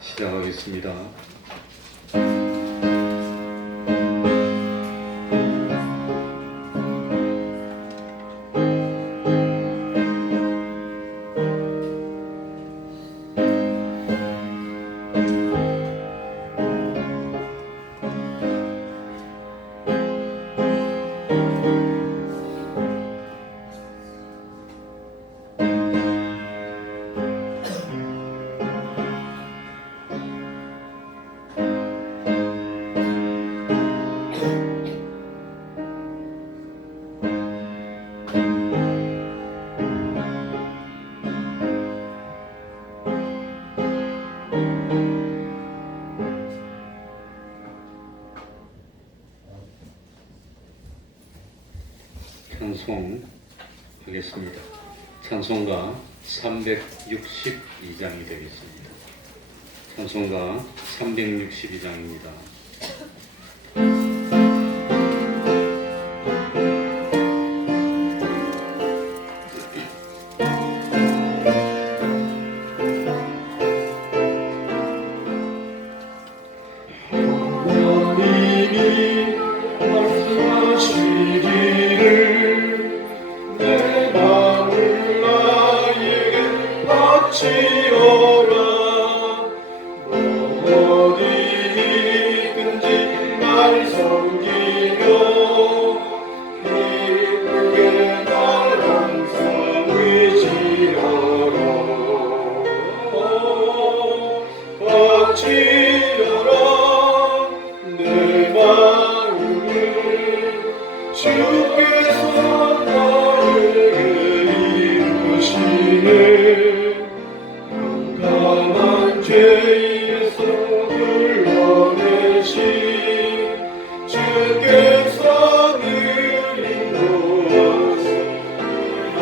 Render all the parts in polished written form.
시작하겠습니다. 찬송하겠습니다. 찬송가 362장이 되겠습니다. 찬송가 362장입니다. 주께서 나에게 이루시네 깜깜한 죄에서 불러내시 주께서 늘 인도하시리라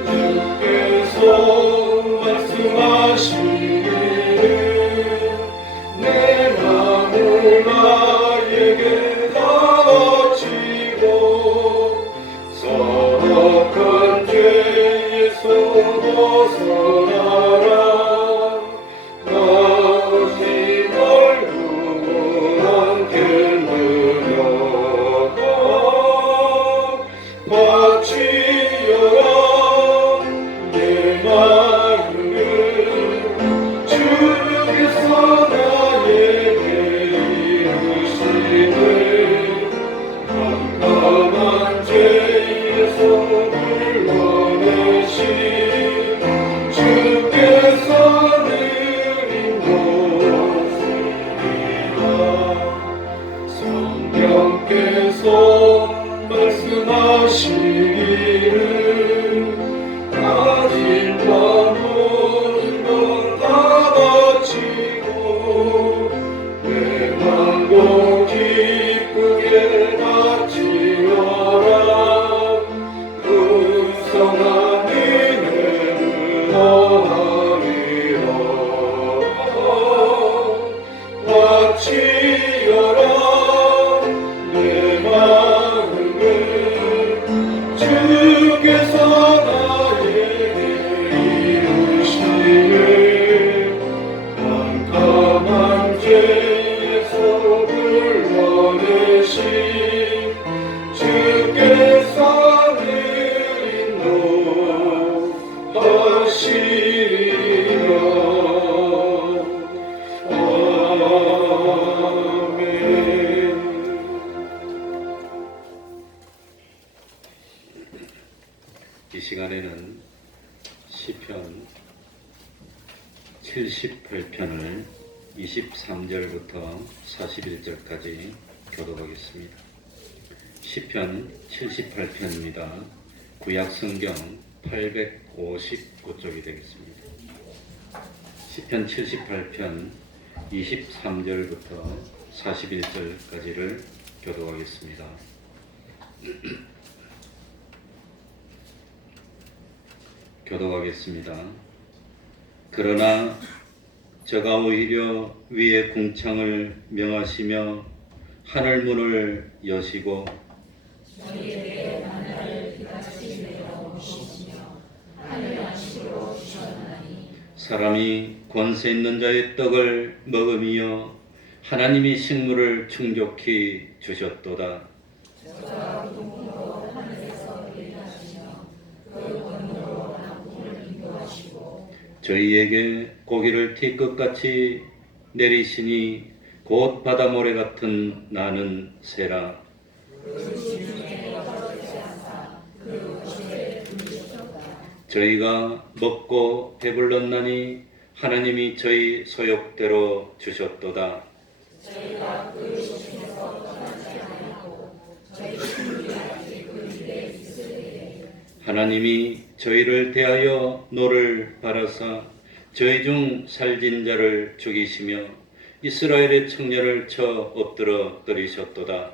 주께서 말씀하시기를 내 마음을 나에게 선악한 죄에서 벗어나라 다시 널 구원하겠느냐 바치어라 내 마음을 주께서 나에게 이루시네 깜깜한 죄에서 불러내시 주께서 늘 인도하시리라 성령께서 말씀하시기를 가진 바 모든 것 다 바치고 내 맘도 기쁘게 바치어라 풍성한 은혜를 더하리라 바치어라 내 마음을 주께서 나에게 이루시네 깜깜한 죄에서 불러내시 주께서 늘 인도하시리라 아멘. 이 시간에는 시편 78편을 23절부터 41절까지 교독하겠습니다. 시편 78편입니다. 구약성경 859쪽이 되겠습니다. 시편 78편 23절부터 41절까지를 교독하겠습니다. 교독하겠습니다. 그러나 저가 오히려 위의 궁창을 명하시며 하늘문을 여시고 저희에게 만나를 비같이 내려오시며 하늘 안식으로 주셨나니 사람이 권세 있는 자의 떡을 먹으며 하나님이 식물을 충족히 주셨도다. 저희에게 고기를 티끌같이 내리시니 곧 바다 모래 같은 나는 새라. 저희가 먹고 배불렀나니 하나님이 저희 소욕대로 주셨도다. 하나님이 저희를 대하여 노를 바라사 저희 중 살진 자를 죽이시며 이스라엘의 청년을 쳐 엎드러 때리셨도다.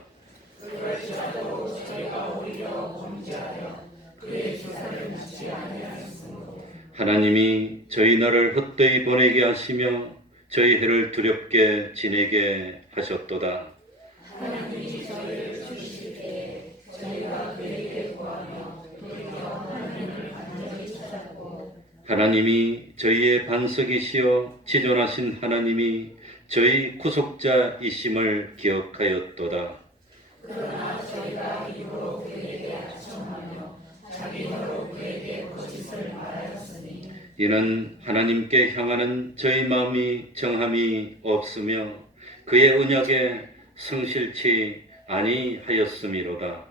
하나님이 저희 나를 헛되이 보내게 하시며 저희 해를 두렵게 지내게 하셨도다. 하나님이 저희의 반석이시여 지존하신 하나님이 저희 구속자이심을 기억하였도다. 이는 하나님께 향하는 저희 마음이 정함이 없으며 그의 언약에 성실치 아니하였음이로다.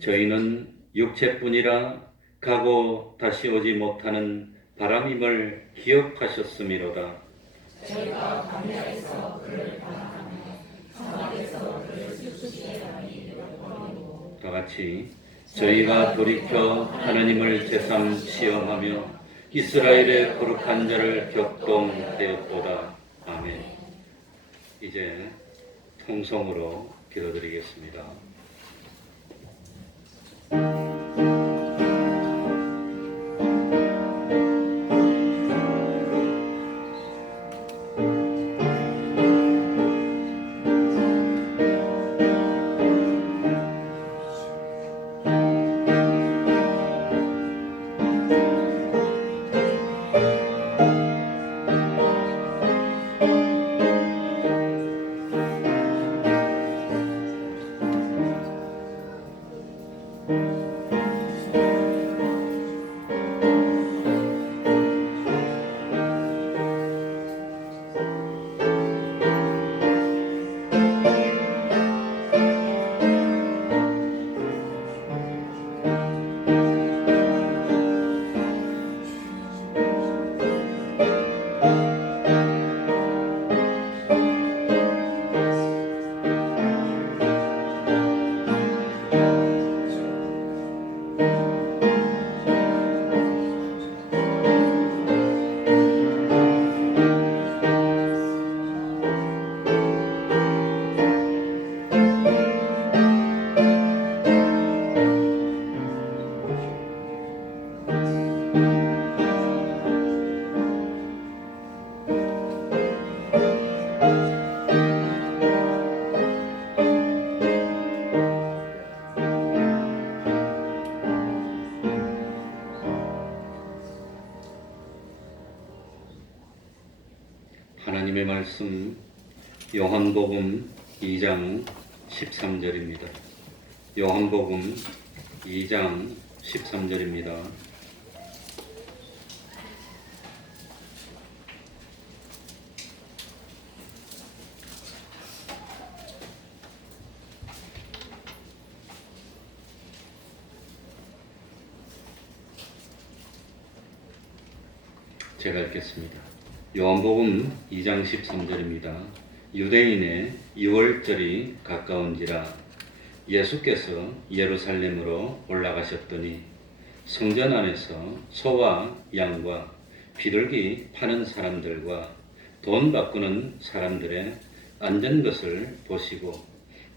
저희는 육체뿐이라 가고 다시 오지 못하는 바람임을 기억하셨음이로다. 다 같이 저희가 돌이켜 하나님을 제삼 시험하며 이스라엘의 거룩한 자를 격동하였도다. 아멘. 이제 통성으로 기도드리겠습니다. 하나님의 말씀 요한복음 2장 13절입니다. 요한복음 2장 13절입니다. 제가 읽겠습니다. 요한복음 2장 13절입니다. 유대인의 유월절이 가까운지라 예수께서 예루살렘으로 올라가셨더니 성전 안에서 소와 양과 비둘기 파는 사람들과 돈 바꾸는 사람들의 앉은 것을 보시고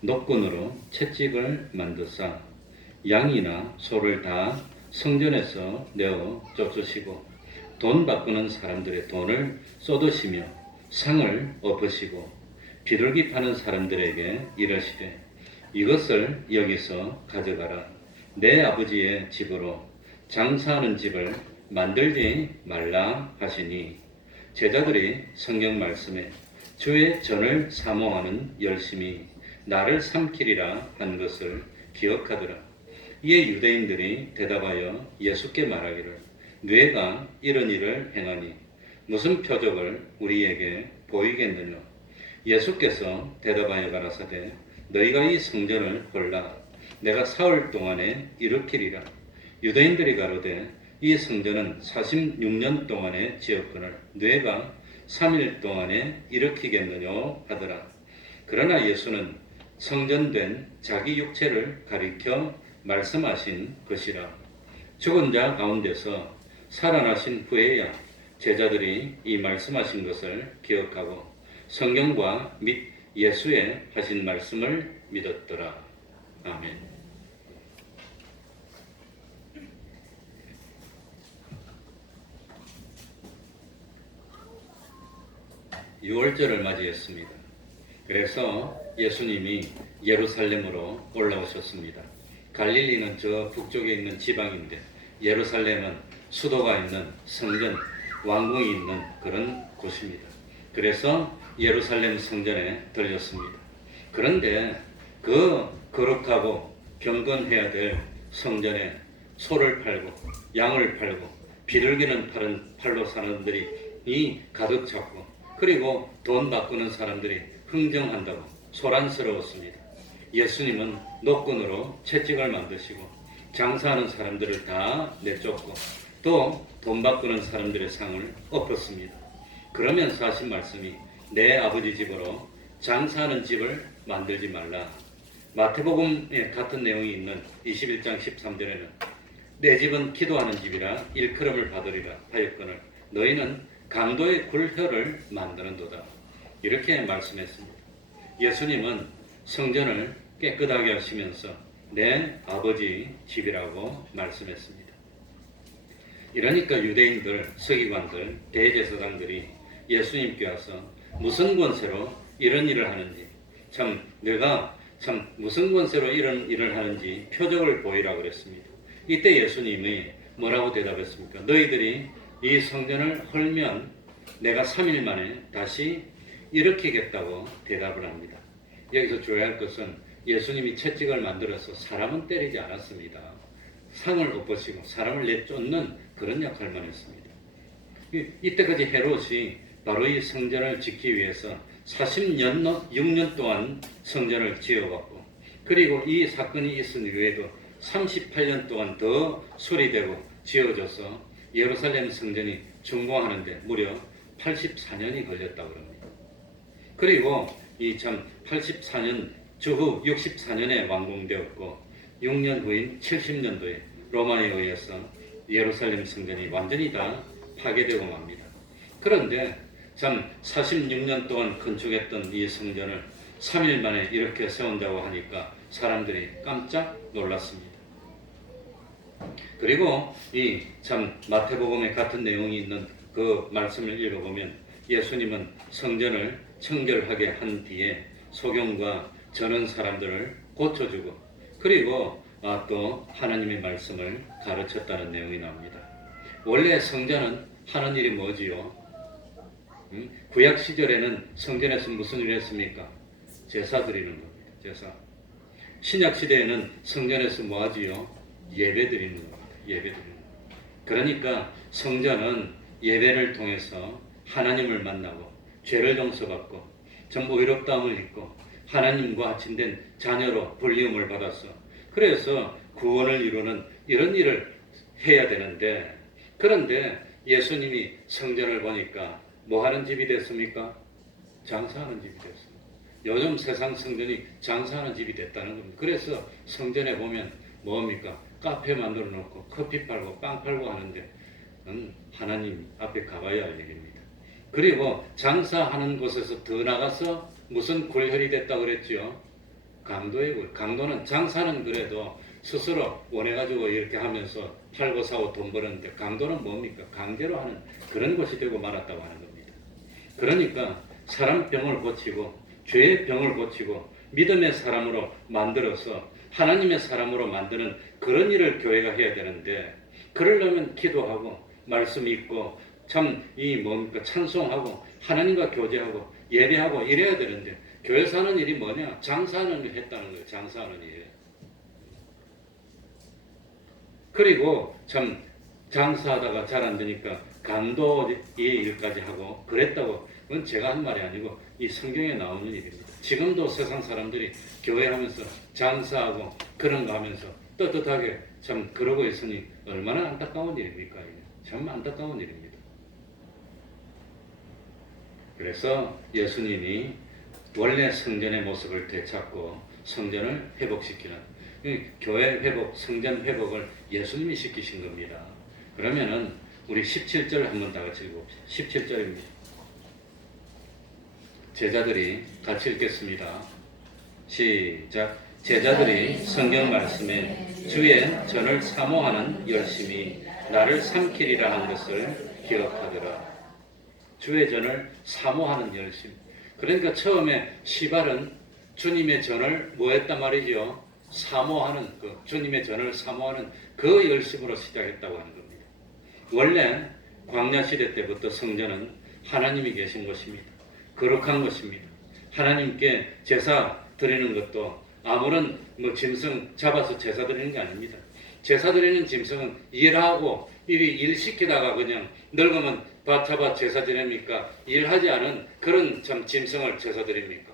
노끈으로 채찍을 만드사 양이나 소를 다 성전에서 내어 쫓으시고 돈 바꾸는 사람들의 돈을 쏟으시며 상을 엎으시고 비둘기 파는 사람들에게 이르시되 이것을 여기서 가져가라. 내 아버지의 집으로 장사하는 집을 만들지 말라 하시니 제자들이 성경 말씀에 주의 전을 사모하는 열심이 나를 삼키리라 한 것을 기억하더라. 이에 유대인들이 대답하여 예수께 말하기를 뇌가 이런 일을 행하니 무슨 표적을 우리에게 보이겠느냐. 예수께서 대답하여 가라사대 너희가 이 성전을 볼라. 내가 사흘 동안에 일으키리라. 유대인들이 가로되 이 성전은 46년 동안에 지었거늘 뇌가 3일 동안에 일으키겠느냐 하더라. 그러나 예수는 성전된 자기 육체를 가리켜 말씀하신 것이라. 죽은 자 가운데서 살아나신 후에야 제자들이 이 말씀하신 것을 기억하고 성경과 및 예수의 하신 말씀을 믿었더라. 아멘. 6월절을 맞이했습니다. 그래서 예수님이 예루살렘으로 올라오셨습니다. 갈릴리는 저 북쪽에 있는 지방인데 예루살렘은 수도가 있는 성전, 왕궁이 있는 그런 곳입니다. 그래서 예루살렘 성전에 들렸습니다. 그런데 그 거룩하고 경건해야 될 성전에 소를 팔고 양을 팔고 비둘기는 팔로 사람들이 가득 찼고 그리고 돈 바꾸는 사람들이 흥정한다고 소란스러웠습니다. 예수님은 노끈으로 채찍을 만드시고 장사하는 사람들을 다 내쫓고 또 돈 바꾸는 사람들의 상을 엎었습니다. 그러면서 하신 말씀이 내 아버지 집으로 장사하는 집을 만들지 말라. 마태복음에 같은 내용이 있는 21장 13절에는 내 집은 기도하는 집이라 일컬음을 받으리라 하였거늘 너희는 강도의 굴혀를 만드는도다. 이렇게 말씀했습니다. 예수님은 성전을 깨끗하게 하시면서 내 아버지 집이라고 말씀했습니다. 이러니까 유대인들, 서기관들, 대제사장들이 예수님께 와서 무슨 권세로 이런 일을 하는지 내가 무슨 권세로 이런 일을 하는지 표적을 보이라 그랬습니다. 이때 예수님이 뭐라고 대답했습니까? 너희들이 이 성전을 헐면 내가 3일 만에 다시 일으키겠다고 대답을 합니다. 여기서 주의할 것은 예수님이 채찍을 만들어서 사람은 때리지 않았습니다. 상을 엎으시고 사람을 내쫓는 그런 역할만 했습니다. 이때까지 헤롯이 바로 이 성전을 짓기 위해서 46년 동안 성전을 지어왔고 그리고 이 사건이 있은 이후에도 38년 동안 더 수리되고 지어져서 예루살렘 성전이 준공하는데 무려 84년이 걸렸다고 합니다. 그리고 84년 주후 64년에 완공되었고 6년 후인 70년도에 로마에 의해서 예루살렘 성전이 완전히 다 파괴되고 맙니다. 그런데 46년 동안 건축했던 이 성전을 3일 만에 이렇게 세운다고 하니까 사람들이 깜짝 놀랐습니다. 그리고 마태복음에 같은 내용이 있는 그 말씀을 읽어보면 예수님은 성전을 청결하게 한 뒤에 소경과 저는 사람들을 고쳐주고 그리고 또 하나님의 말씀을 가르쳤다는 내용이 나옵니다. 원래 성전은 하는 일이 뭐지요? 구약 시절에는 성전에서 무슨 일을 했습니까? 제사 드리는 겁니다. 제사. 신약 시대에는 성전에서 뭐 하지요? 예배 드리는 겁니다. 예배 드리는 겁니다. 그러니까 성전은 예배를 통해서 하나님을 만나고 죄를 용서받고 전부 의롭다함을 입고 하나님과 합친된 자녀로 불리움을 받았어. 그래서 구원을 이루는 이런 일을 해야 되는데 그런데 예수님이 성전을 보니까 뭐 하는 집이 됐습니까? 장사하는 집이 됐습니다. 요즘 세상 성전이 장사하는 집이 됐다는 겁니다. 그래서 성전에 보면 뭡니까? 카페 만들어 놓고 커피 팔고 빵 팔고 하는데 하나님 앞에 가봐야 할 일입니다. 그리고 장사하는 곳에서 더 나가서 무슨 굴혈이 됐다고 그랬죠? 강도의 굴. 강도는 장사는 그래도 스스로 원해가지고 이렇게 하면서 팔고 사고 돈 버는데 강도는 뭡니까? 강제로 하는 그런 곳이 되고 말았다고 하는 겁니다. 그러니까 사람 병을 고치고 죄의 병을 고치고 믿음의 사람으로 만들어서 하나님의 사람으로 만드는 그런 일을 교회가 해야 되는데, 그러려면 기도하고 말씀 읽고 참 이 뭡니까 찬송하고 하나님과 교제하고 예배하고 이래야 되는데, 교회 사는 일이 뭐냐? 장사하는 일 했다는 거예요. 장사하는 일. 그리고 참 장사하다가 잘 안 되니까 간도의 일까지 하고 그랬다고, 그건 제가 한 말이 아니고 이 성경에 나오는 일입니다. 지금도 세상 사람들이 교회 하면서 장사하고 그런 거 하면서 떳떳하게 참 그러고 있으니 얼마나 안타까운 일입니까? 이게 참 안타까운 일입니다. 그래서 예수님이 원래 성전의 모습을 되찾고 성전을 회복시키는, 교회 회복, 성전 회복을 예수님이 시키신 겁니다. 그러면은 우리 17절 한번 다 같이 읽어봅시다. 17절입니다. 제자들이 같이 읽겠습니다. 시작. 제자들이 성경 말씀에 주의 전을 사모하는 열심이 나를 삼키리라 하는 것을 기억하더라. 주의 전을 사모하는 열심. 그러니까 처음에 시발은 주님의 전을 뭐 했단 말이죠? 사모하는, 그 주님의 전을 사모하는 그 열심으로 시작했다고 하는 겁니다. 원래 광야 시대 때부터 성전은 하나님이 계신 곳입니다. 거룩한 것입니다. 하나님께 제사 드리는 것도 아무런 짐승 잡아서 제사 드리는 게 아닙니다. 제사 드리는 짐승은 일하고 일 시키다가 그냥 늙으면 밭 잡아 제사 드립니까? 일하지 않은 그런 참 짐승을 제사 드립니까?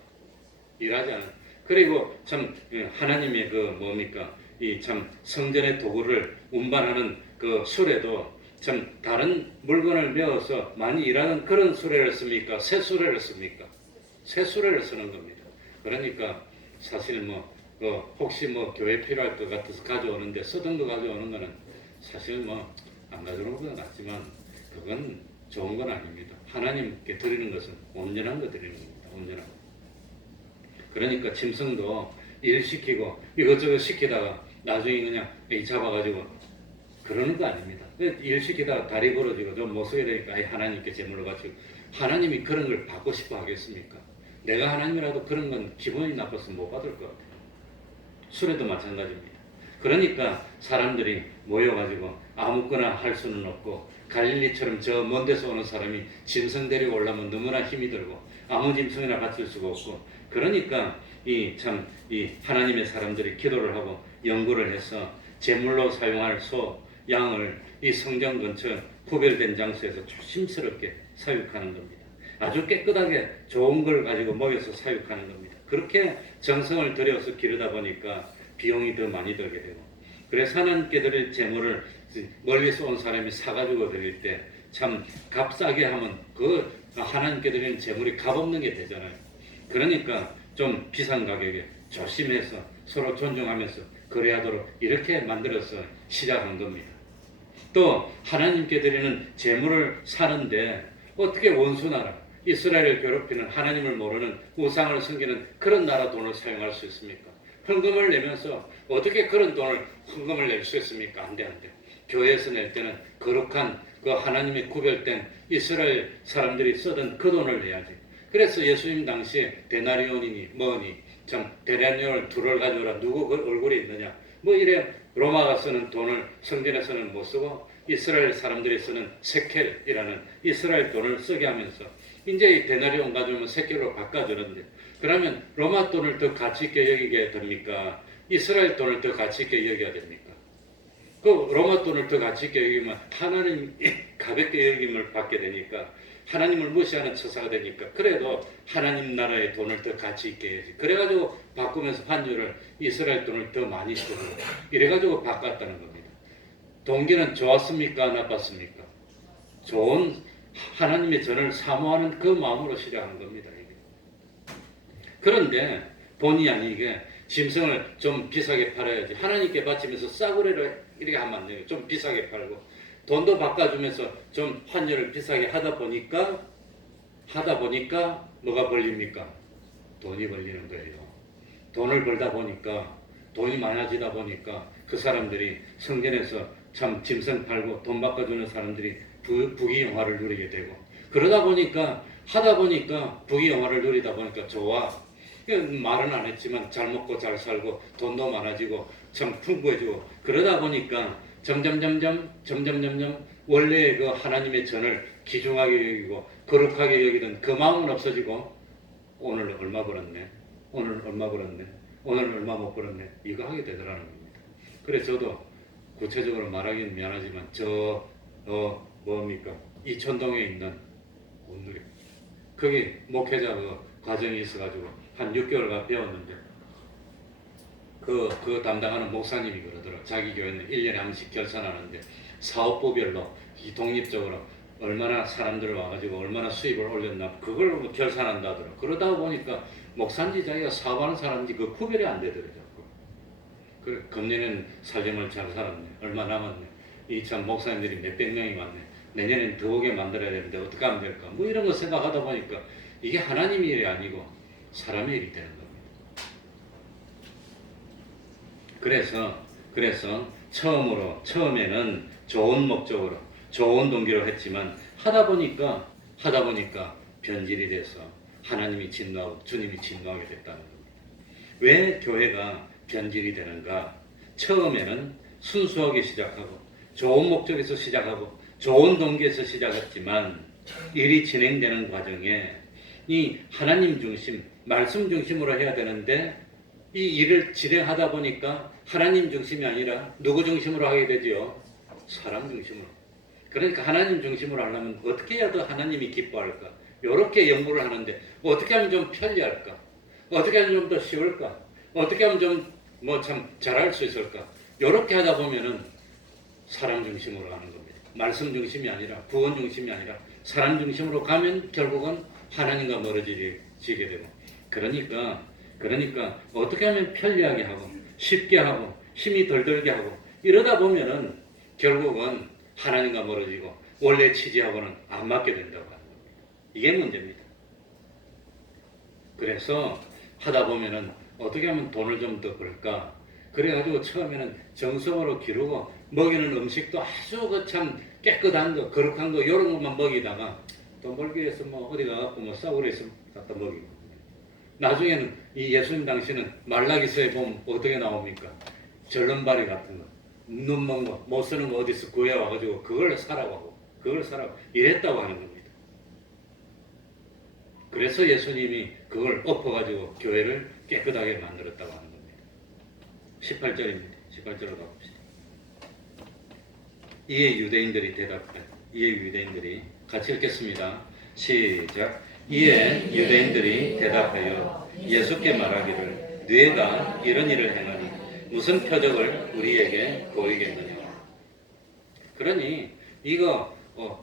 일하지 않은. 그리고 참 하나님의 그 뭡니까? 이 참 성전의 도구를 운반하는 그 수레도 참 다른 물건을 메어서 많이 일하는 그런 수레를 씁니까? 새 수레를 씁니까? 새 수레를 쓰는 겁니다. 그러니까 사실 혹시 교회 필요할 것 같아서 가져오는데 쓰던 거 가져오는 거는 사실 안 가져오는 건 낫지만 그건 좋은 건 아닙니다. 하나님께 드리는 것은 온전한 거 드리는 겁니다. 온전한 거. 그러니까 짐승도 일 시키고 이것저것 시키다가 나중에 그냥 잡아가지고 그러는 거 아닙니다. 일 시키다가 다리 부러지고 좀 못 쓰게 되니까 하나님께 제물로 바치고, 하나님이 그런 걸 받고 싶어 하겠습니까? 내가 하나님이라도 그런 건 기분이 나빠서 못 받을 것 같아요. 수레도 마찬가지입니다. 그러니까 사람들이 모여가지고 아무거나 할 수는 없고, 갈릴리처럼 저 먼 데서 오는 사람이 짐승 데리고 오려면 너무나 힘이 들고 아무 짐승이나 바칠 수가 없고, 그러니까 이 하나님의 사람들이 기도를 하고 연구를 해서 제물로 사용할 소, 양을 이 성전 근처 구별된 장소에서 조심스럽게 사육하는 겁니다. 아주 깨끗하게 좋은 걸 가지고 먹여서 사육하는 겁니다. 그렇게 정성을 들여서 기르다 보니까 비용이 더 많이 들게 되고, 그래서 하나님께 드릴 제물을 멀리서 온 사람이 사가지고 드릴 때 참 값싸게 하면 그 하나님께 드리는 제물이 값없는 게 되잖아요. 그러니까 좀 비싼 가격에 조심해서 서로 존중하면서 거래하도록 이렇게 만들어서 시작한 겁니다. 또 하나님께 드리는 제물을 사는데 어떻게 원수 나라, 이스라엘을 괴롭히는 하나님을 모르는 우상을 섬기는 그런 나라 돈을 사용할 수 있습니까? 헌금을 내면서 어떻게 그런 돈을 헌금을 낼 수 있습니까? 안 돼, 안 돼. 교회에서 낼 때는 거룩한 그 하나님의 구별된 이스라엘 사람들이 쓰던 그 돈을 내야지. 그래서 예수님 당시에 데나리온이니 뭐니 참 데나리온을 둘을 가져오라, 누구 그 얼굴이 있느냐 이래 로마가 쓰는 돈을 성전에서는 못 쓰고 이스라엘 사람들이 쓰는 세켈이라는 이스라엘 돈을 쓰게 하면서 이제 이 데나리온 가져오면 세켈로 바꿔주는데, 그러면 로마 돈을 더 가치 있게 여기게 됩니까? 이스라엘 돈을 더 가치 있게 여겨야 됩니까? 그 로마 돈을 더 가치 있게 여기면 하나님 가볍게 여김을 받게 되니까 하나님을 무시하는 처사가 되니까, 그래도 하나님 나라의 돈을 더 가치 있게 해야지. 그래가지고 바꾸면서 환율을 이스라엘 돈을 더 많이 쓰고 이래가지고 바꿨다는 겁니다. 동기는 좋았습니까? 나빴습니까? 좋은 하나님의 전을 사모하는 그 마음으로 시작한 겁니다. 이게. 그런데 본의 아니게 짐승을 좀 비싸게 팔아야지, 하나님께 바치면서 싸구려로 이렇게 하면 안 돼요. 좀 비싸게 팔고 돈도 바꿔주면서 좀 환율을 비싸게 하다 보니까 뭐가 벌립니까? 돈이 벌리는 거예요. 돈을 벌다 보니까, 돈이 많아지다 보니까 그 사람들이 성전에서 참 짐승 팔고 돈 바꿔주는 사람들이 부귀영화를 누리게 되고, 그러다 보니까 하다 보니까 부귀영화를 누리다 보니까 좋아. 말은 안 했지만 잘 먹고 잘 살고 돈도 많아지고 참 풍부해지고 그러다 보니까 점점 원래 그 하나님의 전을 귀중하게 여기고 거룩하게 여기던 그 마음은 없어지고 오늘 얼마 벌었네, 오늘 얼마 벌었네, 오늘 얼마 못 벌었네, 이거 하게 되더라는 겁니다. 그래서 저도 구체적으로 말하기는 미안하지만 뭡니까 이천동에 있는 온누리 거기 목회자 그 과정이 있어가지고 한 6개월간 배웠는데 그 담당하는 목사님이 그러더라고요. 자기 교회는 1년에 한 번씩 결산하는데 사업부별로 이 독립적으로 얼마나 사람들을 와가지고 얼마나 수입을 올렸나 그걸 뭐 결산한다 하더라고요. 그러다 보니까 목사인지 자기가 사업하는 사람인지 그 구별이 안 되더라고요. 그래, 금년에는 살림을 잘 살았네. 얼마 남았네. 이 참 목사님들이 몇백 명이 왔네. 내년엔 더 오게 만들어야 되는데 어떻게 하면 될까? 뭐 이런 거 생각하다 보니까 이게 하나님의 일이 아니고 사람의 일이 되는 겁니다. 그래서 처음에는 좋은 목적으로 좋은 동기로 했지만 하다 보니까 변질이 돼서 하나님이 진노하고 주님이 진노하게 됐다는 겁니다. 왜 교회가 변질이 되는가? 처음에는 순수하게 시작하고 좋은 목적에서 시작하고 좋은 동기에서 시작했지만 일이 진행되는 과정에 이 하나님 중심, 말씀 중심으로 해야 되는데 이 일을 진행하다 보니까 하나님 중심이 아니라 누구 중심으로 하게 되죠? 사람 중심으로. 그러니까 하나님 중심으로 하려면 어떻게 해야 더 하나님이 기뻐할까? 이렇게 연구를 하는데 어떻게 하면 좀 편리할까? 어떻게 하면 좀 더 쉬울까? 어떻게 하면 좀 뭐 참 잘할 수 있을까? 이렇게 하다 보면은 사람 중심으로 하는 겁니다. 말씀 중심이 아니라 구원 중심이 아니라 사람 중심으로 가면 결국은 하나님과 멀어지게 되고 그러니까 어떻게 하면 편리하게 하고 쉽게 하고 힘이 덜 들게 하고 이러다 보면은 결국은 하나님과 멀어지고 원래 취지하고는 안 맞게 된다고 하는 겁니다. 이게 문제입니다. 그래서 하다 보면은 어떻게 하면 돈을 좀 더 벌까? 그래가지고 처음에는 정성으로 기르고 먹이는 음식도 아주 그 참 깨끗한 거, 거룩한 거 이런 것만 먹이다가 돈 벌기 위해서 뭐 어디 가갖고 뭐 싸구려 있으면 갖다 먹이고 나중에는 이 예수님 당시는 말라기서에 보면 어떻게 나옵니까? 절름발이 같은 거, 눈 먼 거, 못 쓰는 거 어디서 구해와가지고 그걸 사라고 이랬다고 하는 겁니다. 그래서 예수님이 그걸 엎어가지고 교회를 깨끗하게 만들었다고 하는 겁니다. 18절입니다. 18절로 가봅시다. 이에 유대인들이 같이 읽겠습니다. 시작. 이에 유대인들이 대답하여 예수께 말하기를 너희가 이런 일을 행하니 무슨 표적을 우리에게 보이겠느냐. 그러니 이거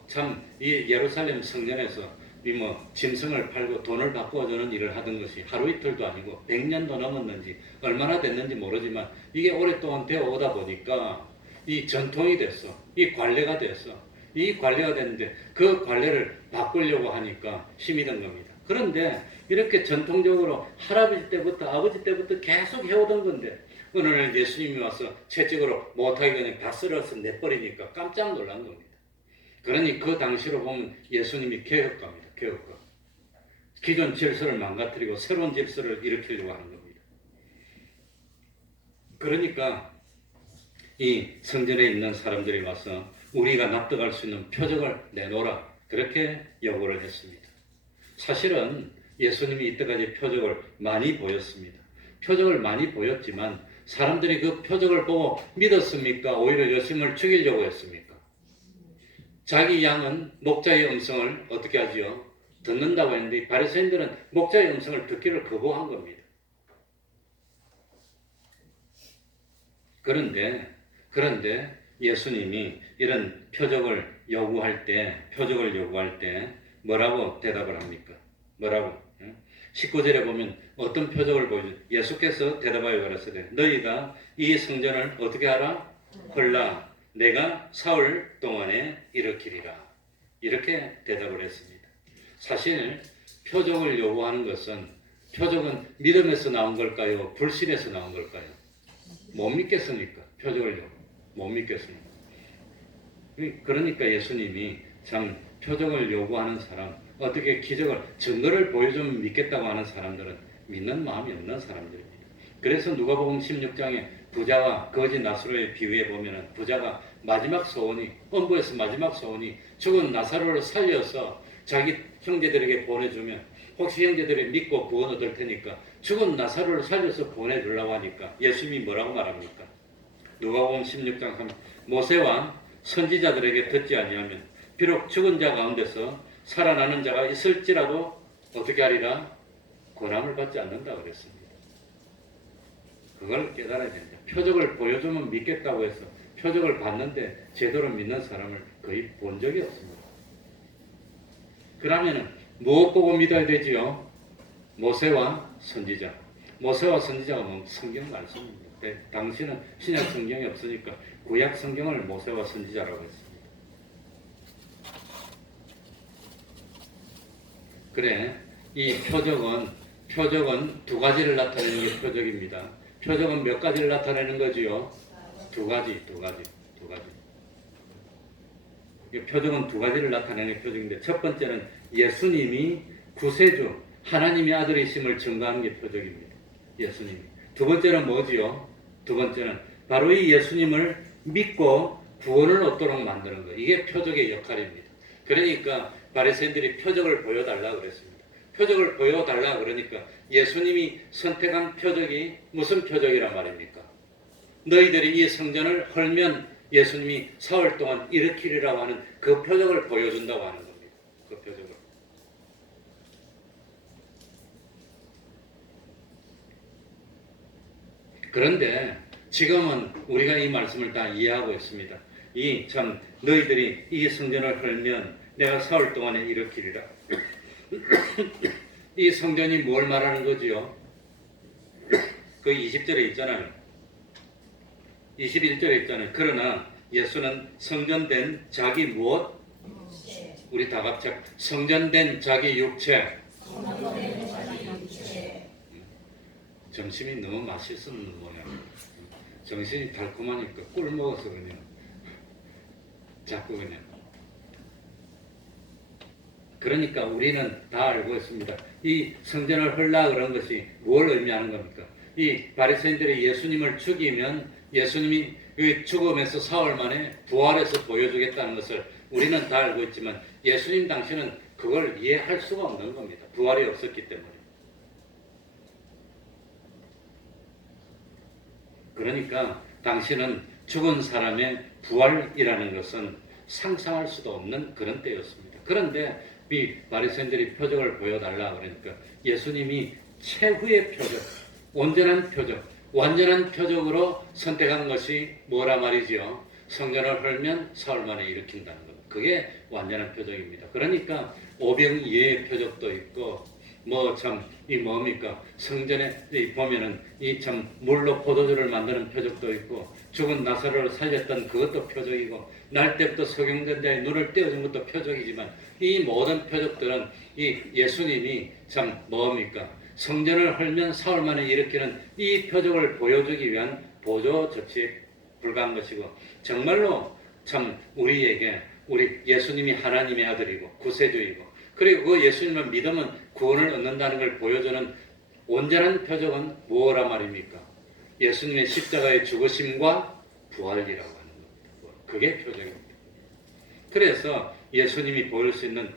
참 이 예루살렘 성전에서 이 뭐 짐승을 팔고 돈을 바꿔주는 일을 하던 것이 하루 이틀도 아니고 100년도 넘었는지 얼마나 됐는지 모르지만 이게 오랫동안 되어 오다 보니까 이 전통이 됐어. 이 관례가 됐어. 이 관례가 됐는데 그 관례를 바꾸려고 하니까 힘이 든 겁니다. 그런데 이렇게 전통적으로 할아버지 때부터 아버지 때부터 계속 해오던 건데 어느 날 예수님이 와서 채찍으로 못하게 그냥 다 쓸어서 내버리니까 깜짝 놀란 겁니다. 그러니 그 당시로 보면 예수님이 개혁가입니다. 개혁가. 기존 질서를 망가뜨리고 새로운 질서를 일으키려고 하는 겁니다. 그러니까 이 성전에 있는 사람들이 와서 우리가 납득할 수 있는 표적을 내놓으라 그렇게 요구를 했습니다. 사실은 예수님이 이때까지 표적을 많이 보였습니다. 표적을 많이 보였지만 사람들이 그 표적을 보고 믿었습니까? 오히려 예수님을 죽이려고 했습니까? 자기 양은 목자의 음성을 어떻게 하지요? 듣는다고 했는데 바리새인들은 목자의 음성을 듣기를 거부한 겁니다. 그런데 예수님이 이런 표적을 요구할 때 뭐라고 대답을 합니까? 뭐라고? 19절에 보면 어떤 표적을 보여줘? 예수께서 대답하여 가라사대 너희가 이 성전을 어떻게 하라? 헐라 내가 사흘 동안에 일으키리라. 이렇게 대답을 했습니다. 사실 표적을 요구하는 것은 표적은 믿음에서 나온 걸까요? 불신에서 나온 걸까요? 못 믿겠습니까? 표적을 요구. 못 믿겠습니다. 그러니까 예수님이 참 표적을 요구하는 사람, 어떻게 기적을, 증거를 보여주면 믿겠다고 하는 사람들은 믿는 마음이 없는 사람들입니다. 그래서 누가복음 16장에 부자와 거지 나사로의 비유에 보면은 부자가 마지막 소원이 엄부에서 마지막 소원이 죽은 나사로를 살려서 자기 형제들에게 보내주면 혹시 형제들이 믿고 구원 얻을 테니까 죽은 나사로를 살려서 보내주려고 하니까 예수님이 뭐라고 말합니까? 누가복음 16장 3 모세와 선지자들에게 듣지 아니하면 비록 죽은 자 가운데서 살아나는 자가 있을지라도 어떻게 하리라? 고난을 받지 않는다 그랬습니다. 그걸 깨달아야 됩니다. 표적을 보여주면 믿겠다고 해서 표적을 봤는데 제대로 믿는 사람을 거의 본 적이 없습니다. 그러면은 무엇 보고 믿어야 되지요? 모세와 선지자. 모세와 선지자가 뭐 성경 말씀입니다. 당시는 신약 성경이 없으니까 구약 성경을 모세와 선지자라고 했습니다. 그래, 이 표적은 두 가지를 나타내는 게 표적입니다. 표적은 몇 가지를 나타내는 거지요? 두 가지. 표적은 두 가지를 나타내는 게 표적인데 첫 번째는 예수님이 구세주 하나님의 아들이심을 증거하는 게 표적입니다. 예수님이. 두 번째는 뭐지요? 두 번째는 바로 이 예수님을 믿고 구원을 얻도록 만드는 것. 이게 표적의 역할입니다. 그러니까 바리새인들이 표적을 보여달라 그랬습니다. 표적을 보여달라 그러니까 예수님이 선택한 표적이 무슨 표적이란 말입니까? 너희들이 이 성전을 헐면 예수님이 사흘 동안 일으키리라고 하는 그 표적을 보여준다고 하는 겁니다. 그 표적을. 그런데 지금은 우리가 이 말씀을 다 이해하고 있습니다. 이 참 너희들이 이 성전을 헐면 내가 사흘 동안에 일으키리라. 이 성전이 뭘 말하는 거지요? 그 20절에 있잖아요. 21절에 있잖아요. 그러나 예수는 성전된 자기 무엇? 우리 다 같이 성전된 자기 육체. 점심이 너무 맛있었는 모양이에요. 정신이 달콤하니까 꿀 먹어서 그냥 자꾸 그냥. 그러니까 우리는 다 알고 있습니다. 이 성전을 헐라 그런 것이 뭘 의미하는 겁니까? 이 바리새인들이 예수님을 죽이면 예수님이 죽음에서 사흘 만에 부활해서 보여주겠다는 것을 우리는 다 알고 있지만 예수님 당시는 그걸 이해할 수가 없는 겁니다. 부활이 없었기 때문에. 그러니까 당시는 죽은 사람의 부활이라는 것은 상상할 수도 없는 그런 때였습니다. 그런데 이 바리새인들이 표적을 보여달라 그러니까 예수님이 최후의 표적, 온전한 표적, 완전한 표적으로 선택한 것이 뭐라 말이지요? 성전을 헐면 사흘 만에 일으킨다는 것. 그게 완전한 표적입니다. 그러니까 오병이어의 표적도 있고 뭐 참 이 뭡니까? 성전에 보면은 이 참 물로 포도주를 만드는 표적도 있고 죽은 나사로를 살렸던 그것도 표적이고 날 때부터 소경된 자의 눈을 떼어준 것도 표적이지만 이 모든 표적들은 이 예수님이 참 뭡니까? 성전을 헐면 사흘 만에 일으키는 이 표적을 보여주기 위한 보조 조치에 불과한 것이고 정말로 참 우리에게 우리 예수님이 하나님의 아들이고 구세주이고 그리고 그 예수님을 믿으면 구원을 얻는다는 걸 보여주는 온전한 표적은 무엇이라 말입니까? 예수님의 십자가의 죽으심과 부활이라고 하는 겁니다. 그게 표적입니다. 그래서 예수님이 보일 수 있는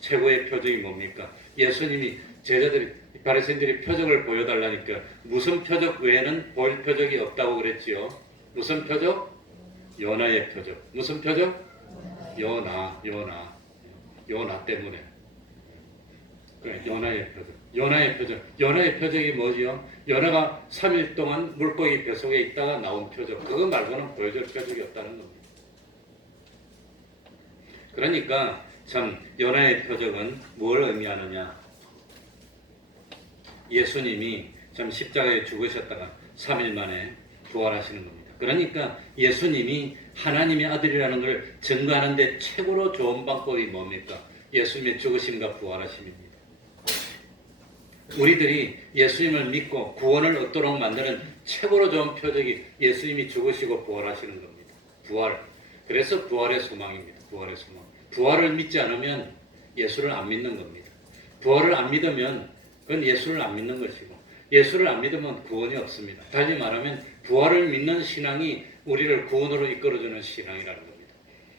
최고의 표적이 뭡니까? 예수님이 제자들이 바리새인들이 표적을 보여달라니까 무슨 표적 외에는 보일 표적이 없다고 그랬지요? 무슨 표적? 요나의 표적. 무슨 표적? 요나 때문에. 그래, 요나의 표적. 요나의 표적이 뭐지요? 요나가 3일 동안 물고기 뱃속에 있다가 나온 표적. 그거 말고는 보여줄 표적이 없다는 겁니다. 그러니까 참 요나의 표적은 뭘 의미하느냐? 예수님이 참 십자가에 죽으셨다가 3일 만에 부활하시는 겁니다. 그러니까 예수님이 하나님의 아들이라는 걸 증거하는데 최고로 좋은 방법이 뭡니까? 예수님의 죽으심과 부활하심입니다. 우리들이 예수님을 믿고 구원을 얻도록 만드는 최고로 좋은 표적이 예수님이 죽으시고 부활하시는 겁니다. 부활. 그래서 부활의 소망입니다. 부활의 소망. 부활을 믿지 않으면 예수를 안 믿는 겁니다. 부활을 안 믿으면 그건 예수를 안 믿는 것이고, 예수를 안 믿으면 구원이 없습니다. 달리 말하면 부활을 믿는 신앙이 우리를 구원으로 이끌어주는 신앙이라는 겁니다.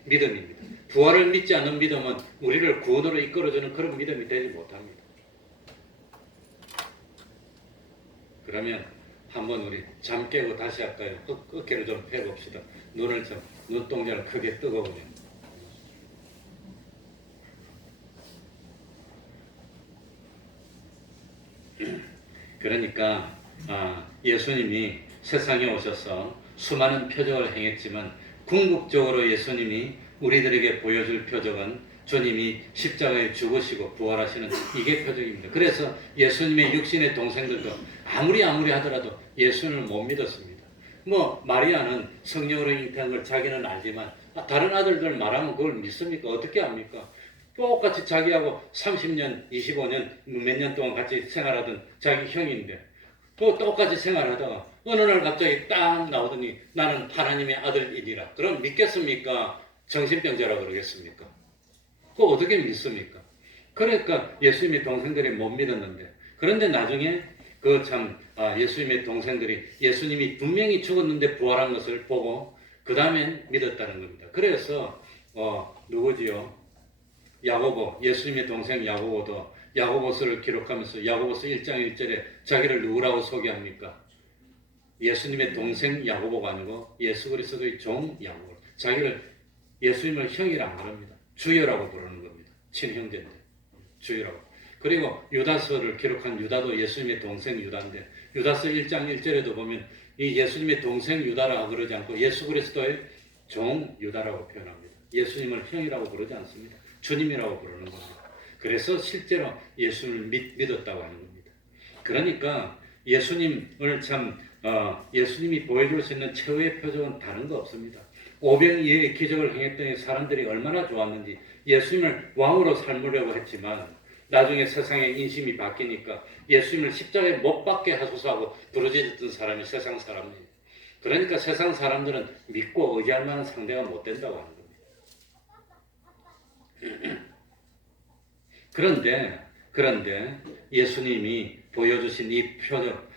믿음입니다. 부활을 믿지 않는 믿음은 우리를 구원으로 이끌어주는 그런 믿음이 되지 못합니다. 그러면 한번 우리 잠 깨고 다시 할까요? 어깨를 좀 펴봅시다. 눈동자를 크게 뜨거우면. 그러니까 예수님이 세상에 오셔서 수많은 표적을 행했지만 궁극적으로 예수님이 우리들에게 보여줄 표적은 주님이 십자가에 죽으시고 부활하시는 이게 표적입니다. 그래서 예수님의 육신의 동생들도 아무리 하더라도 예수님을 못 믿었습니다. 마리아는 성령으로 잉태한 걸 자기는 알지만 다른 아들들 말하면 그걸 믿습니까? 어떻게 합니까? 똑같이 자기하고 30년, 25년, 몇 년 동안 같이 생활하던 자기 형인데 또 똑같이 생활하다가 어느 날 갑자기 딱 나오더니 나는 하나님의 아들이니라. 그럼 믿겠습니까? 정신병자라 그러겠습니까? 그거 어떻게 믿습니까? 그러니까 예수님의 동생들이 못 믿었는데, 그런데 나중에 예수님의 동생들이 예수님이 분명히 죽었는데 부활한 것을 보고 그 다음엔 믿었다는 겁니다. 그래서 누구지요? 야고보, 예수님의 동생 야고보도 야고보서를 기록하면서 야고보서 1장 1절에 자기를 누구라고 소개합니까? 예수님의 동생 야고보가 아니고 예수 그리스도의 종 야고보. 자기를 예수님을 형이라 안 그럽니다. 주여라고 부르는 겁니다. 친형제인데 주여라고. 그리고 유다서를 기록한 유다도 예수님의 동생 유다인데 유다서 1장 1절에도 보면 이 예수님의 동생 유다라고 그러지 않고 예수 그리스도의 종 유다라고 표현합니다. 예수님을 형이라고 부르지 않습니다. 주님이라고 부르는 겁니다. 그래서 실제로 예수님을 믿었다고 하는 겁니다. 그러니까 예수님을 예수님이 보여줄 수 있는 최후의 표적은 다른 거 없습니다. 오병이어의 기적을 행했더니 사람들이 얼마나 좋았는지 예수님을 왕으로 삶으려고 했지만 나중에 세상의 인심이 바뀌니까 예수님을 십자가에 못 박게 하소서 하고 부르짖었던 사람이 세상 사람입니다. 그러니까 세상 사람들은 믿고 의지할 만한 상대가 못 된다고 하는 겁니다. 그런데 예수님이 보여주신 이 표적,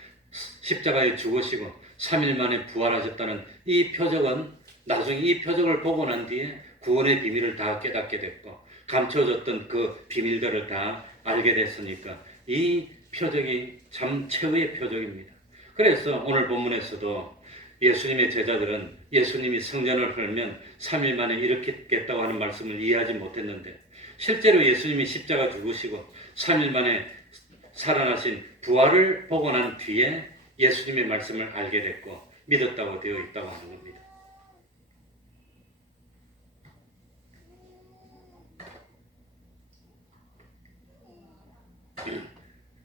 십자가에 죽으시고 3일 만에 부활하셨다는 이 표적은 나중에 이 표적을 보고 난 뒤에 구원의 비밀을 다 깨닫게 됐고 감춰졌던 그 비밀들을 다 알게 됐으니까 이 표적이 참 최후의 표적입니다. 그래서 오늘 본문에서도 예수님의 제자들은 예수님이 성전을 헐면 3일 만에 일으키겠다고 하는 말씀을 이해하지 못했는데 실제로 예수님이 십자가 죽으시고 3일 만에 살아나신 부활을 보고 난 뒤에 예수님의 말씀을 알게 됐고 믿었다고 되어 있다고 하는 겁니다.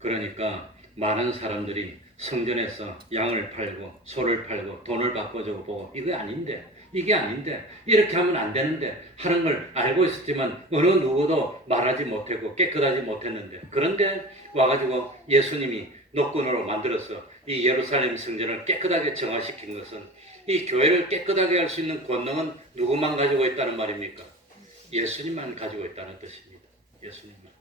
그러니까 많은 사람들이 성전에서 양을 팔고 소를 팔고 돈을 바꿔주고 보고 이게 아닌데 이렇게 하면 안 되는데 하는 걸 알고 있었지만 어느 누구도 말하지 못했고 깨끗하지 못했는데 그런데 와가지고 예수님이 노끈으로 만들어서 이 예루살렘 성전을 깨끗하게 정화시킨 것은 이 교회를 깨끗하게 할 수 있는 권능은 누구만 가지고 있다는 말입니까? 예수님만 가지고 있다는 뜻입니다. 예수님만.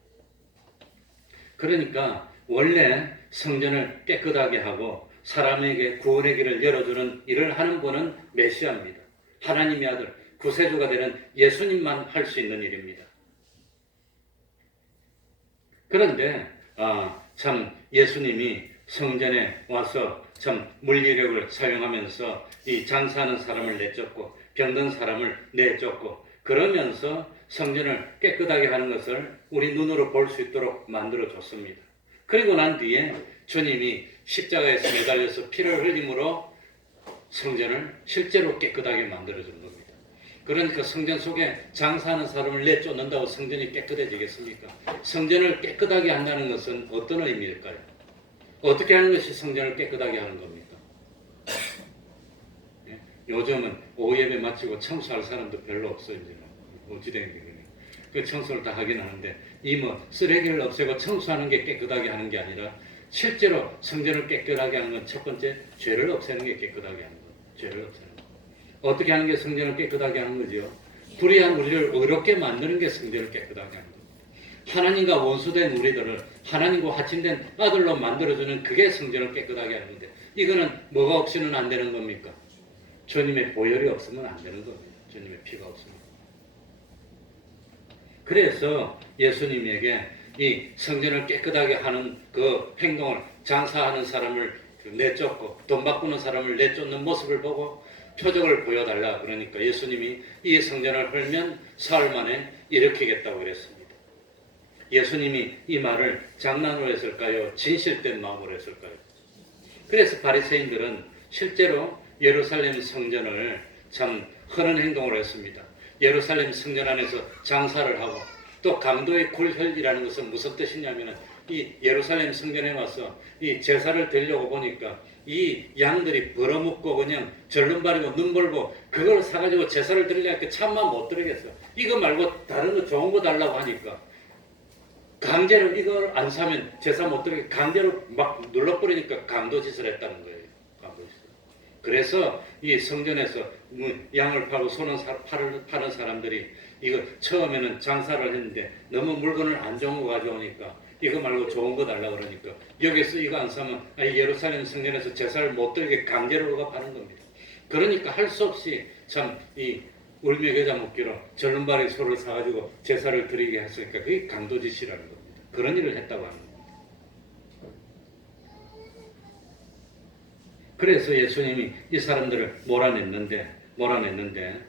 그러니까 원래 성전을 깨끗하게 하고 사람에게 구원의 길을 열어주는 일을 하는 분은 메시아입니다. 하나님의 아들, 구세주가 되는 예수님만 할 수 있는 일입니다. 그런데 참 예수님이 성전에 와서 참 물리력을 사용하면서 이 장사하는 사람을 내쫓고 병든 사람을 내쫓고 그러면서 성전을 깨끗하게 하는 것을 우리 눈으로 볼 수 있도록 만들어 줬습니다. 그리고 난 뒤에 주님이 십자가에서 매달려서 피를 흘림으로 성전을 실제로 깨끗하게 만들어 준 겁니다. 그러니까 성전 속에 장사하는 사람을 내쫓는다고 성전이 깨끗해지겠습니까? 성전을 깨끗하게 한다는 것은 어떤 의미일까요? 어떻게 하는 것이 성전을 깨끗하게 하는 겁니까? 요즘은 오후 예배 마치고 청소할 사람도 별로 없어요. 이제 어찌된 게 그 청소를 다 하긴 하는데 이 쓰레기를 없애고 청소하는 게 깨끗하게 하는 게 아니라 실제로 성전을 깨끗하게 하는 건 첫 번째 죄를 없애는 게 깨끗하게 하는 거예요. 죄를 없애는 거. 어떻게 하는 게 성전을 깨끗하게 하는 거죠? 불의한 우리를 의롭게 만드는 게 성전을 깨끗하게 하는 겁니다. 하나님과 원수된 우리들을 하나님과 화친된 아들로 만들어주는 그게 성전을 깨끗하게 하는 건데 이거는 뭐가 없이는 안 되는 겁니까? 주님의 보혈이 없으면 안 되는 겁니다. 주님의 피가 없으면. 그래서 예수님에게 이 성전을 깨끗하게 하는 그 행동을 장사하는 사람을 내쫓고 돈 바꾸는 사람을 내쫓는 모습을 보고 표적을 보여달라 그러니까 예수님이 이 성전을 헐면 사흘 만에 일으키겠다고 그랬습니다. 예수님이 이 말을 장난으로 했을까요? 진실된 마음으로 했을까요? 그래서 바리새인들은 실제로 예루살렘 성전을 참 흔한 행동을 했습니다. 예루살렘 성전 안에서 장사를 하고 또 강도의 굴혈이라는 것은 무슨 뜻이냐면은 이 예루살렘 성전에 와서 이 제사를 드리려고 보니까 이 양들이 벌어먹고 그냥 절름발이고 눈벌고 그걸 사가지고 제사를 드리려니까 참만 못 드리겠어. 이거 말고 다른 거 좋은 거 달라고 하니까 강제로 이걸 안 사면 제사 못 드리게 강제로 막 눌러버리니까 강도짓을 했다는 거예요. 강도짓을. 그래서 이 성전에서 양을 팔고 소는 파는 사람들이 이거 처음에는 장사를 했는데 너무 물건을 안 좋은 거 가져오니까 이거 말고 좋은 거 달라 그러니까 여기서 이거 안 사면 예루살렘 성전에서 제사를 못 드리게 강제로 억압하는 겁니다. 그러니까 할 수 없이 참 이 울며 겨자 먹기로 절름발이 소를 사가지고 제사를 드리게 했으니까 그게 강도짓이라는 겁니다. 그런 일을 했다고 하는 겁니다. 그래서 예수님이 이 사람들을 몰아냈는데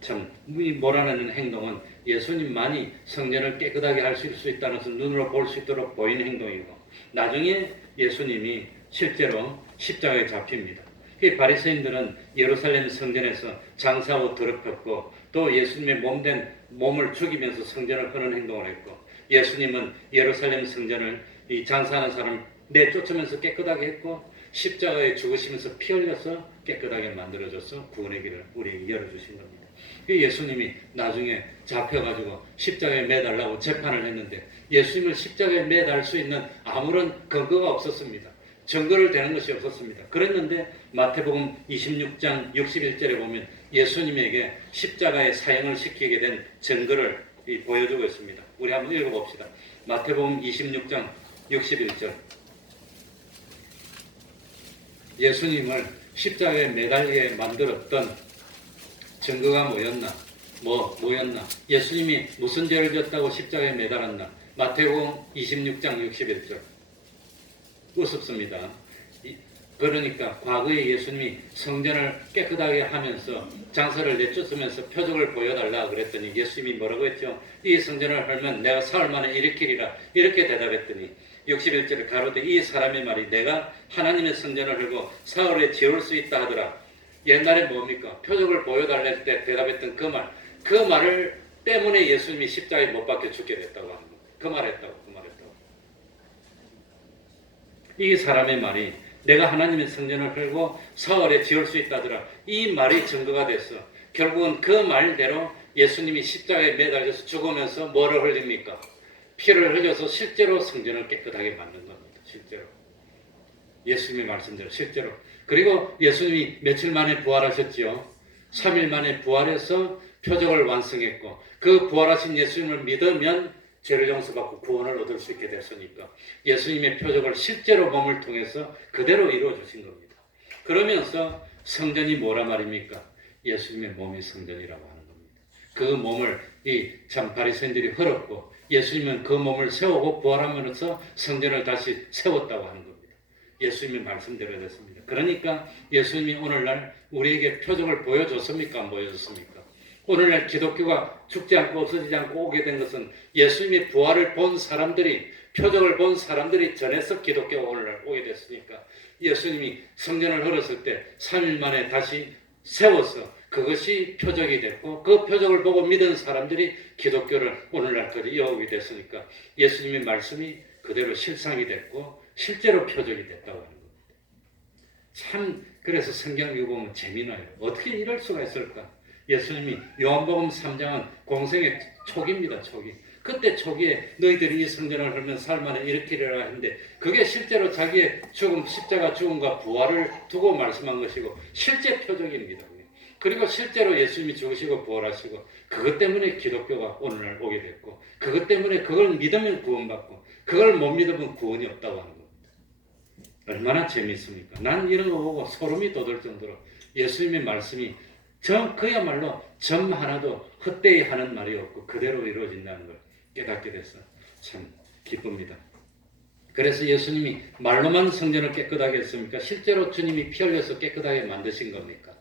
참 이 몰아내는 행동은 예수님만이 성전을 깨끗하게 할 수 있다는 것을 눈으로 볼 수 있도록 보이는 행동이고 나중에 예수님이 실제로 십자가에 잡힙니다. 이 바리새인들은 예루살렘 성전에서 장사하고 더럽혔고 또 예수님의 몸된 몸을 죽이면서 성전을 하는 행동을 했고 예수님은 예루살렘 성전을 이 장사하는 사람을 내쫓으면서 깨끗하게 했고 십자가에 죽으시면서 피 흘려서 깨끗하게 만들어줘서 구원의 길을 우리에게 열어주신 겁니다. 예수님이 나중에 잡혀가지고 십자가에 매달라고 재판을 했는데 예수님을 십자가에 매달 수 있는 아무런 근거가 없었습니다. 증거를 대는 것이 없었습니다. 그랬는데 마태복음 26장 61절에 보면 예수님에게 십자가의 사형을 시키게 된 증거를 보여주고 있습니다. 우리 한번 읽어봅시다. 마태복음 26장 61절 예수님을 십자가에 매달리게 만들었던 증거가 뭐였나? 예수님이 무슨 죄를 졌다고 십자가에 매달았나? 마태복음 26장 61절 우습습니다. 그러니까 과거에 예수님이 성전을 깨끗하게 하면서 장사를 내쫓으면서 표적을 보여달라 그랬더니 예수님이 뭐라고 했죠? 이 성전을 헐면 내가 사흘 만에 일으키리라 이렇게 대답했더니 61절에 가로되 이 사람의 말이 내가 하나님의 성전을 헐고 사흘에 지을 수 있다 하더라. 옛날에 뭡니까? 표적을 보여달랄 때 대답했던 그 말을 때문에 예수님이 십자가에 못 박혀 죽게 됐다고 하는 겁니다. 그 말했다고. 이 사람의 말이 내가 하나님의 성전을 헐고 사흘에 지을 수 있다더라. 이 말이 증거가 됐어. 결국은 그 말대로 예수님이 십자가에 매달려서 죽으면서 뭐를 흘립니까? 피를 흘려서 실제로 성전을 깨끗하게 만든 겁니다. 실제로. 예수님의 말씀대로 실제로. 그리고 예수님이 며칠 만에 부활하셨지요. 3일 만에 부활해서 표적을 완성했고 그 부활하신 예수님을 믿으면 죄를 용서받고 구원을 얻을 수 있게 됐으니까 예수님의 표적을 실제로 몸을 통해서 그대로 이루어 주신 겁니다. 그러면서 성전이 뭐라 말입니까? 예수님의 몸이 성전이라고 하는 겁니다. 그 몸을 이 참 바리새인들이 헐었고 예수님은 그 몸을 세우고 부활하면서 성전을 다시 세웠다고 하는 겁니다. 예수님의 말씀대로 됐습니다. 그러니까 예수님이 오늘날 우리에게 표적을 보여줬습니까? 안 보여줬습니까? 오늘날 기독교가 죽지 않고 없어지지 않고 오게 된 것은 예수님의 부활을 본 사람들이 표적을 본 사람들이 전해서 기독교가 오늘날 오게 됐으니까 예수님이 성전을 헐었을 때 3일 만에 다시 세워서 그것이 표적이 됐고 그 표적을 보고 믿은 사람들이 기독교를 오늘날까지 이어오게 됐으니까 예수님의 말씀이 그대로 실상이 됐고 실제로 표적이 됐다고 하는 겁니다. 참 그래서 성경 읽어보면 재미나요. 어떻게 이럴 수가 있을까? 예수님이 요한복음 3장은 공생의 초기입니다. 초기. 그때 초기에 너희들이 이 성전을 헐면 사흘 만에 일으키리라 했는데 그게 실제로 자기의 죽음, 십자가 죽음과 부활을 두고 말씀한 것이고 실제 표적입니다. 그리고 실제로 예수님이 죽으시고 부활하시고 그것 때문에 기독교가 오늘날 오게 됐고 그것 때문에 그걸 믿으면 구원받고 그걸 못 믿으면 구원이 없다고 하는 겁니다. 얼마나 재미있습니까? 난 이런 거 보고 소름이 돋을 정도로 예수님의 말씀이 그야말로 점 하나도 헛되이 하는 말이 없고 그대로 이루어진다는 걸 깨닫게 돼서 참 기쁩니다. 그래서 예수님이 말로만 성전을 깨끗하게 했습니까? 실제로 주님이 피 흘려서 깨끗하게 만드신 겁니까?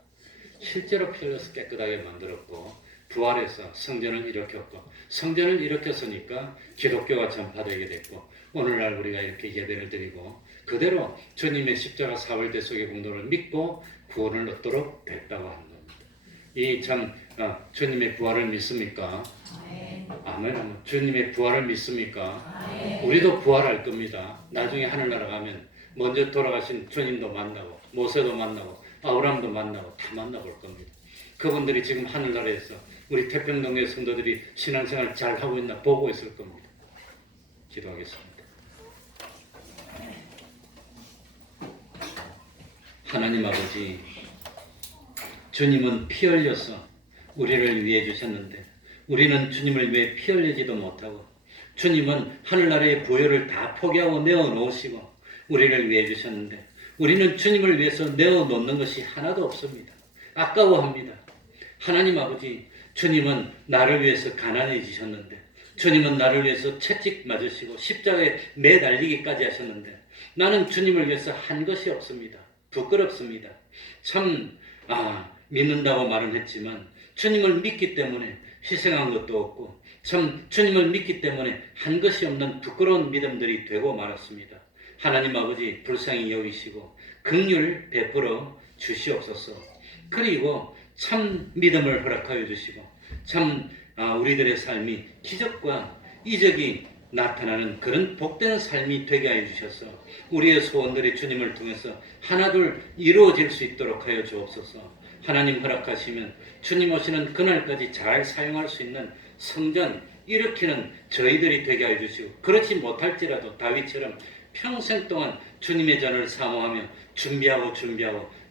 실제로 피 흘려서 깨끗하게 만들었고 부활해서 성전을 일으켰고 성전을 일으켰으니까 기독교가 전파되게 됐고 오늘날 우리가 이렇게 예배를 드리고 그대로 주님의 십자가 사흘대속의 공로를 믿고 구원을 얻도록 됐다고 하는 겁니다. 이 참 주님의 부활을 믿습니까? 아멘. 주님의 부활을 믿습니까? 우리도 부활할 겁니다. 나중에 하늘나라 가면 먼저 돌아가신 주님도 만나고 모세도 만나고 아브라함도 만나고 다 만나볼 겁니다. 그분들이 지금 하늘나라에서 우리 태평동의 성도들이 신앙생활 잘 하고 있나 보고 있을 겁니다. 기도하겠습니다. 하나님 아버지, 주님은 피 흘려서 우리를 위해 주셨는데 우리는 주님을 위해 피 흘리지도 못하고 주님은 하늘나라의 부여를 다 포기하고 내어놓으시고 우리를 위해 주셨는데 우리는 주님을 위해서 내어놓는 것이 하나도 없습니다. 아까워합니다. 하나님 아버지, 주님은 나를 위해서 가난해지셨는데 주님은 나를 위해서 채찍 맞으시고 십자가에 매달리기까지 하셨는데 나는 주님을 위해서 한 것이 없습니다. 부끄럽습니다. 참 믿는다고 말은 했지만 주님을 믿기 때문에 희생한 것도 없고 참 주님을 믿기 때문에 한 것이 없는 부끄러운 믿음들이 되고 말았습니다. 하나님 아버지 불쌍히 여기시고 긍휼 베풀어 주시옵소서. 그리고 참 믿음을 허락하여 주시고 참 우리들의 삶이 기적과 이적이 나타나는 그런 복된 삶이 되게 하여 주셔서 우리의 소원들이 주님을 통해서 하나둘 이루어질 수 있도록 하여 주옵소서. 하나님 허락하시면 주님 오시는 그날까지 잘 사용할 수 있는 성전 일으키는 저희들이 되게 하여 주시고 그렇지 못할지라도 다윗처럼 평생 동안 주님의 전을 사모하며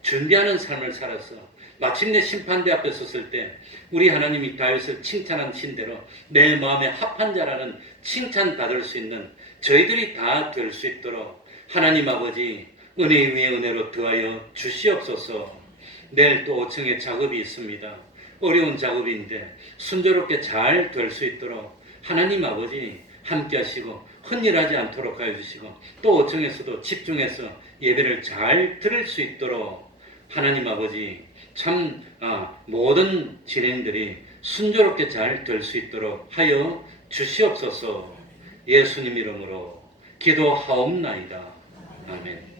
준비하는 삶을 살아서 마침내 심판대 앞에 섰을 때 우리 하나님이 다윗을 칭찬한 신대로 내 마음에 합한 자라는 칭찬받을 수 있는 저희들이 다 될 수 있도록 하나님 아버지 은혜 위에 은혜로 더하여 주시옵소서. 내일 또 5층에 작업이 있습니다. 어려운 작업인데 순조롭게 잘 될 수 있도록 하나님 아버지 함께 하시고 헛일하지 않도록 하여 주시고 또 5층에서도 집중해서 예배를 잘 들을 수 있도록 하나님 아버지 참 모든 진행들이 순조롭게 잘 될 수 있도록 하여 주시옵소서. 예수님 이름으로 기도하옵나이다. 아멘.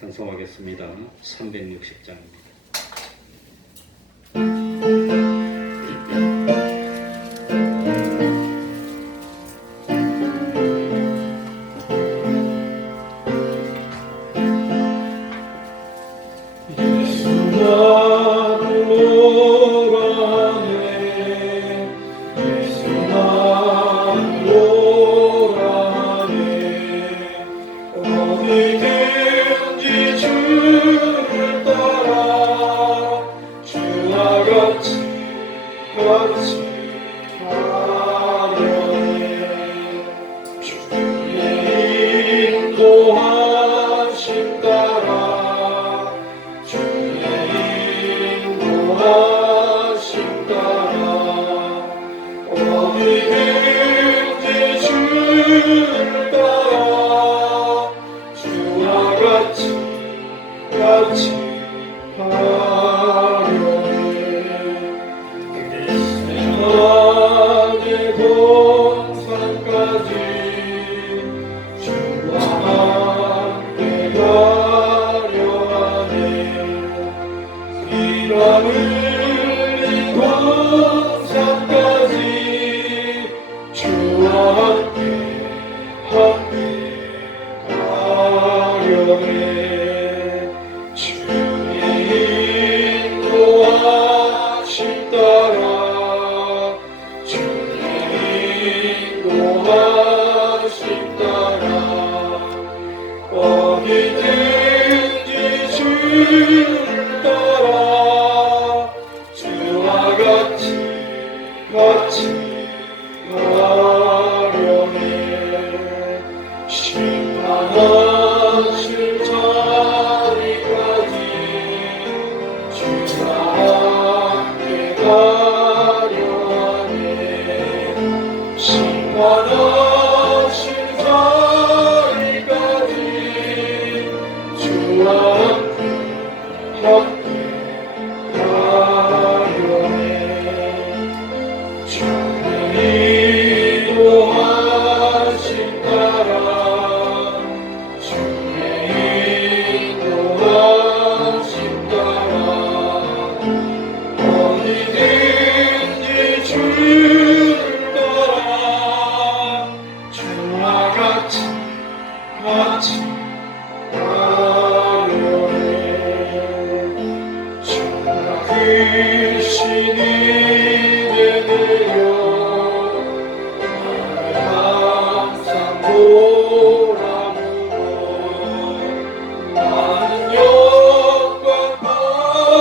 찬송하겠습니다. 360장입니다. 어디든지 주를 인도하실 자리까지 주와 함께 가려 하네 심판하실 자리까지 주와 함께 가려네 주의 인도하신 따라 주의 인도하신 따라 어디든지 주를 따라 주와 같이 가려네 주가 크신 이내 내려 나를 항상 돌아보고 많은 영광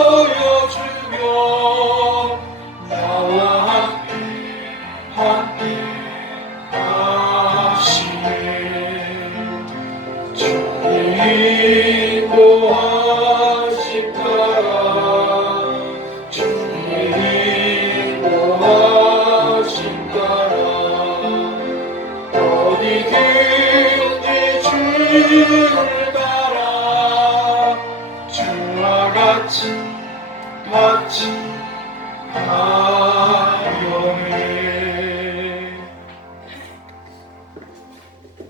보여주며 나와 함께 하시네 주의 인도하심 따라 주의 인도하심 따라 어디든지 주를 따라 주와 같이